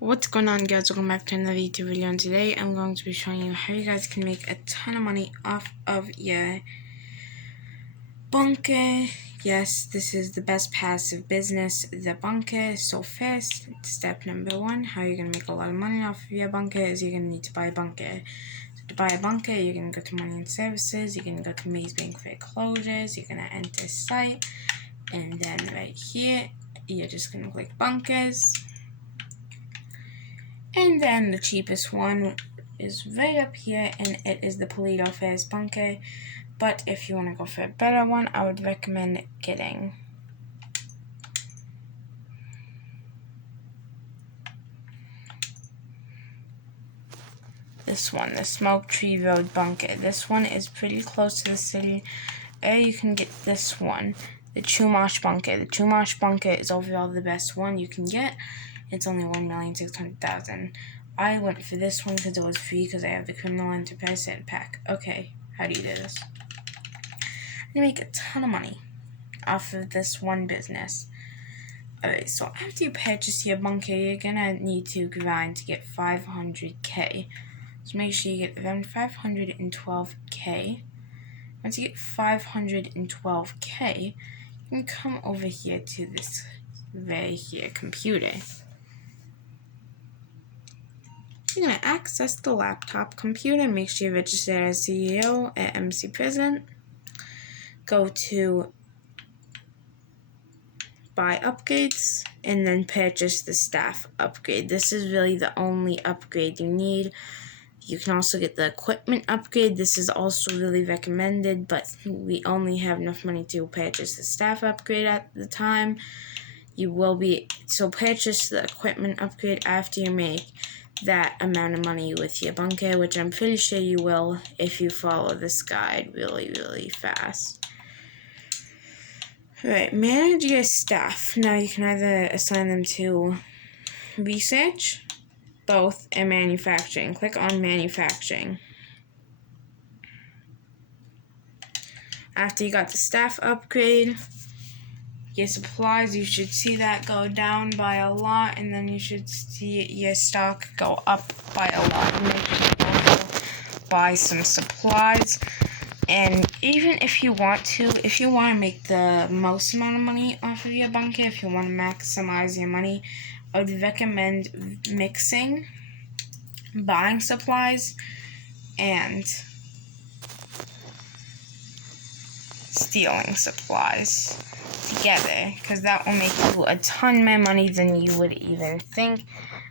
What's going on, guys? Welcome back to another YouTube video, and today I'm going to be showing you how you guys can make a ton of money off of your bunker. Yes, this is the best passive business, the bunker. So first, step number one, how you're going to make a lot of money off of your bunker is you're going to need to buy a bunker. So to buy a bunker, you're going to go to money and services, you're going to go to Maze Bank foreclosures, you're going to enter site, and then right here, you're just going to click bunkers. And then the cheapest one is right up here, and it is the Polito First Bunker. But if you want to go for a better one, I would recommend getting this one, the Smoke Tree Road Bunker. This one is pretty close to the city. Or you can get this one, the Chumash Bunker. The Chumash Bunker is overall the best one you can get. It's only 1,600,000. I went for this one because it was free because I have the Criminal Enterprise Set Pack. Okay, how do you do this? You make a ton of money off of this one business. Alright, so after you purchase your bunker, you're gonna need to grind to get 500k. So make sure you get around 512k. Once you get 512k, you can come over here to this right here computer. You're going to access the laptop computer, make sure you're registered as CEO at MC Present. Go to buy upgrades, and then purchase the staff upgrade. This is really the only upgrade you need. You can also get the equipment upgrade. This is also really recommended, but we only have enough money to purchase the staff upgrade at the time. So purchase the equipment upgrade after you make that amount of money with your bunker, which I'm pretty sure you will if you follow this guide really fast. Alright, manage your staff. Now you can either assign them to research, both, and manufacturing. Click on manufacturing. After you got the staff upgrade, your supplies, you should see that go down by a lot, and then you should see your stock go up by a lot. And make sure you also buy some supplies. And even if you want to make the most amount of money off of your bunker, if you want to maximize your money, I would recommend mixing, buying supplies, and stealing supplies together, because that will make you a ton more money than you would even think.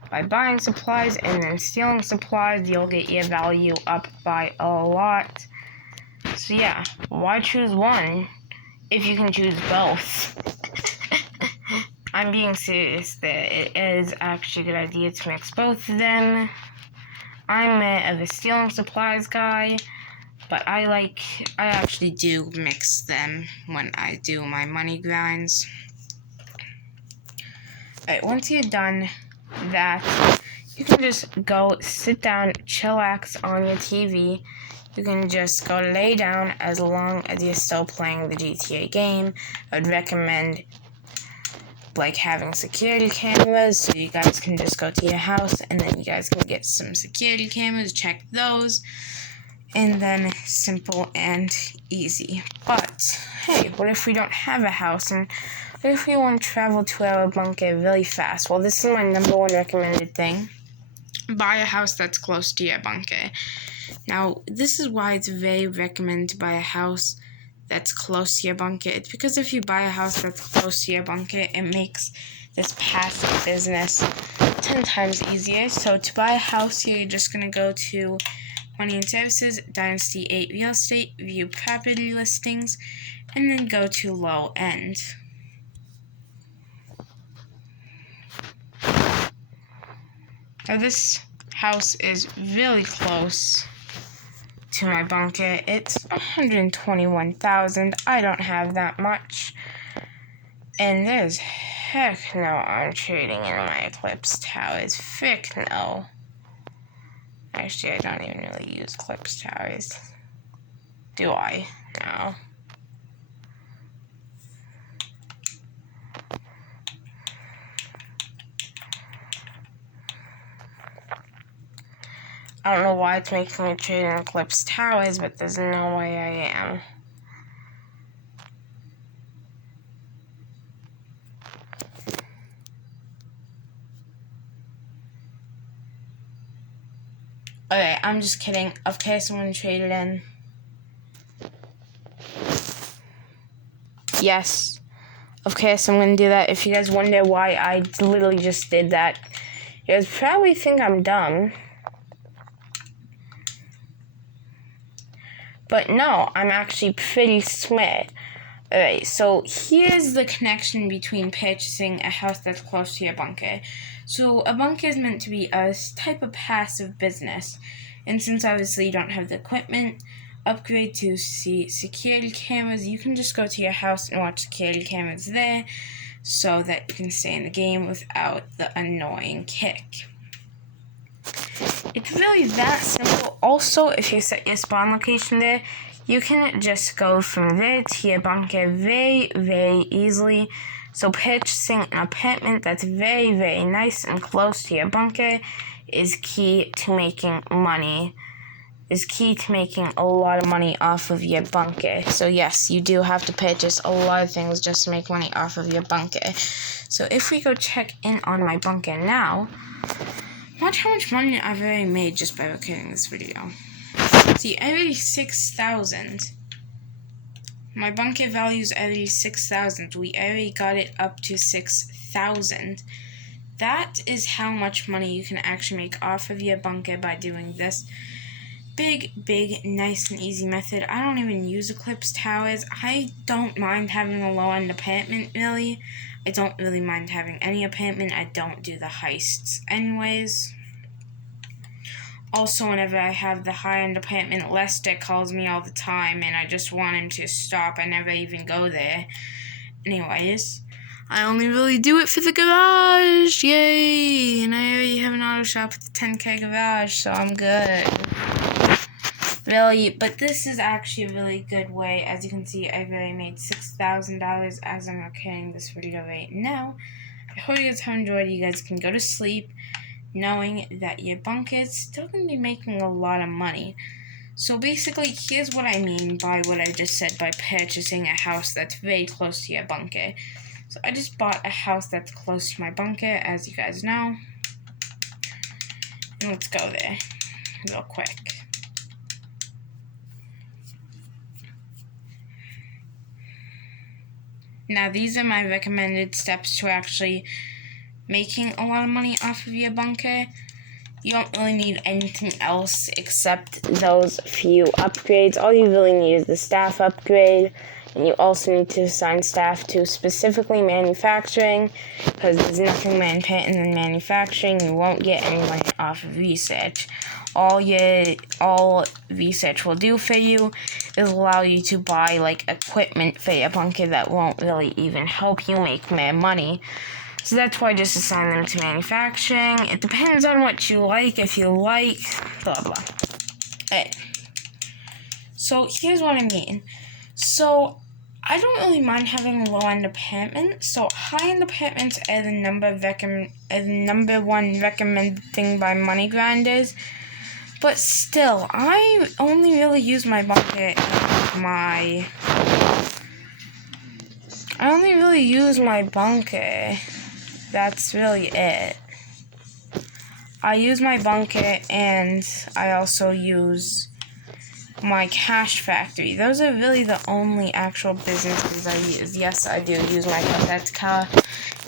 By buying supplies and then stealing supplies, you'll get your value up by a lot. So yeah, why choose one if you can choose both? I'm being serious there. It is actually a good idea to mix both of them. I'm more of a stealing supplies guy, but I actually do mix them when I do my money grinds. Alright, once you're done that, you can just go sit down, chillax on your TV. You can just go lay down as long as you're still playing the GTA game. I'd recommend having security cameras, so you guys can just go to your house and then you guys can get some security cameras, check those, and then simple and easy. But hey, what if we don't have a house, and what if we want to travel to our bunker really fast? Well, this is my number one recommended thing. Buy a house that's close to your bunker. Now, this is why it's very recommended to buy a house that's close to your bunker. It's because if you buy a house that's close to your bunker, it makes this passive business 10 times easier. So to buy a house, you're just going to go to Money and Services, Dynasty 8 Real Estate, View Property Listings, and then go to Low End. Now this house is really close to my bunker. It's 121,000. I don't have that much. And there's heck no on trading in my Eclipse Towers. Frick no. Actually, I don't even really use Eclipse Towers. Do I? No. I don't know why it's making me trade in Eclipse Towers, but there's no way I am. Okay, I'm just kidding. Of course I'm gonna trade it in. Yes. Of course I'm gonna do that. If you guys wonder why I literally just did that, you guys probably think I'm dumb. But no, I'm actually pretty smart. Alright, so here's the connection between purchasing a house that's close to your bunker. So a bunker is meant to be a type of passive business. And since obviously you don't have the equipment, upgrade to see security cameras, you can just go to your house and watch security cameras there so that you can stay in the game without the annoying kick. It's really that simple. Also, if you set your spawn location there, you can just go from there to your bunker very, very easily. So purchasing an apartment that's very, very nice and close to your bunker is key to making money. Is key to making a lot of money off of your bunker. So yes, you do have to purchase a lot of things just to make money off of your bunker. So if we go check in on my bunker now, watch how much money I've already made just by recording this video. See, already 6,000. My bunker value is already 6,000. We already got it up to 6,000. That is how much money you can actually make off of your bunker by doing this big, nice and easy method. I don't even use Eclipse Towers. I don't mind having a low-end apartment, really. I don't really mind having any apartment. I don't do the heists anyways. Also, whenever I have the high-end apartment, Lester calls me all the time, and I just want him to stop. I never even go there. Anyways, I only really do it for the garage. Yay! And I already have an auto shop with a 10K garage, so I'm good. Really, but this is actually a really good way. As you can see, I've already made $6,000 as I'm recording this video right now. I hope you guys have enjoyed. You guys can go to sleep knowing that your bunker is still going to be making a lot of money. So basically, here's what I mean by what I just said by purchasing a house that's very close to your bunker. So I just bought a house that's close to my bunker, as you guys know. And let's go there real quick. Now, these are my recommended steps to actually making a lot of money off of your bunker. You don't really need anything else except those few upgrades. All you really need is the staff upgrade, and you also need to assign staff to specifically manufacturing, because there's nothing more important than manufacturing. You won't get any money off of research. All research will do for you is allow you to buy like equipment for your bunker that won't really even help you make more money. So that's why I just assign them to manufacturing. It depends on what you like, if you like, blah, blah. Alright. So here's what I mean. So I don't really mind having a low-end apartment. So high-end apartments are the number one recommended thing by money grinders. But still, I only really use my bunker I only really use my bunker. That's really it. I use my bunker, and I also use my cash factory. Those are really the only actual businesses I use. Yes, I do use my cassette car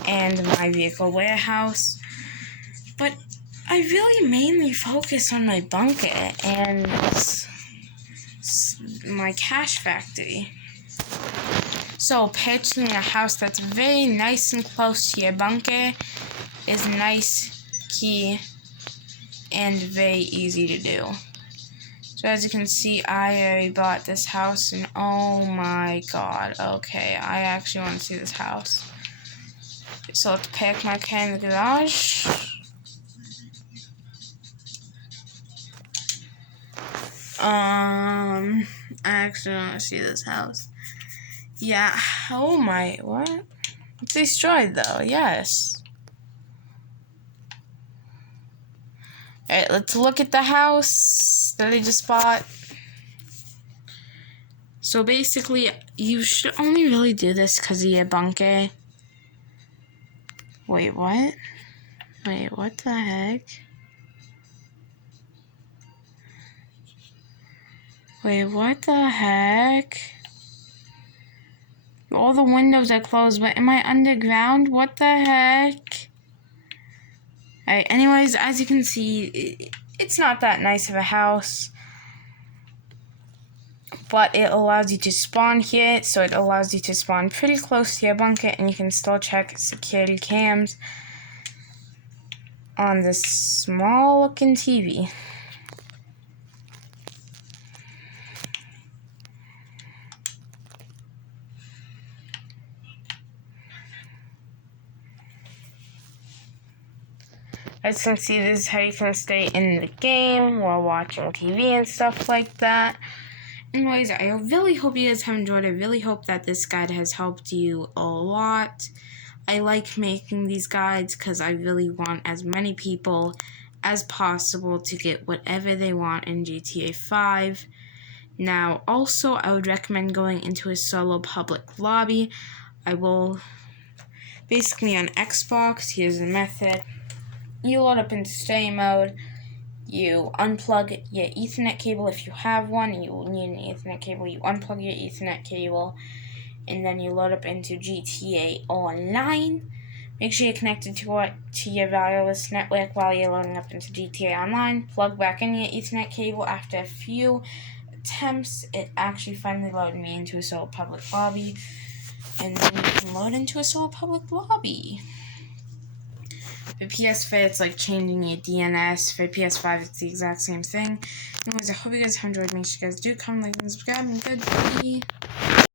and my vehicle warehouse, but I really mainly focus on my bunker and my cash factory. So purchasing a house that's very nice and close to your bunker is nice, key, and very easy to do. So as you can see, I already bought this house, and oh my god, okay, I actually want to see this house. So let's park my car in the garage. I actually want to see this house. Yeah, oh my, what? It's destroyed though, yes. Alright, let's look at the house that I just bought. So basically, you should only really do this because of your bunker. Wait, what? Wait, what the heck? Wait, what the heck? All the windows are closed, but am I underground? What the heck? Alright, anyways, as you can see, it's not that nice of a house. But it allows you to spawn here, so it allows you to spawn pretty close to your bunker, and you can still check security cams on this small looking TV. As you can see, this is how you can stay in the game while watching TV and stuff like that. Anyways, I really hope you guys have enjoyed. I really hope that this guide has helped you a lot. I like making these guides because I really want as many people as possible to get whatever they want in GTA 5. Now, also, I would recommend going into a solo public lobby. I will, basically on Xbox, here's the method. You load up into stay mode. You unplug your Ethernet cable if you have one. You will need an Ethernet cable. You unplug your Ethernet cable, and then you load up into GTA Online. Make sure you're connected to your wireless network while you're loading up into GTA Online. Plug back in your Ethernet cable. After a few attempts, it actually finally loaded me into a solo public lobby, and then you can load into a solo public lobby. For PS4, it's like changing your DNS. For PS5, it's the exact same thing. Anyways, I hope you guys have enjoyed. Make sure you guys do comment, like, and subscribe, and goodbye.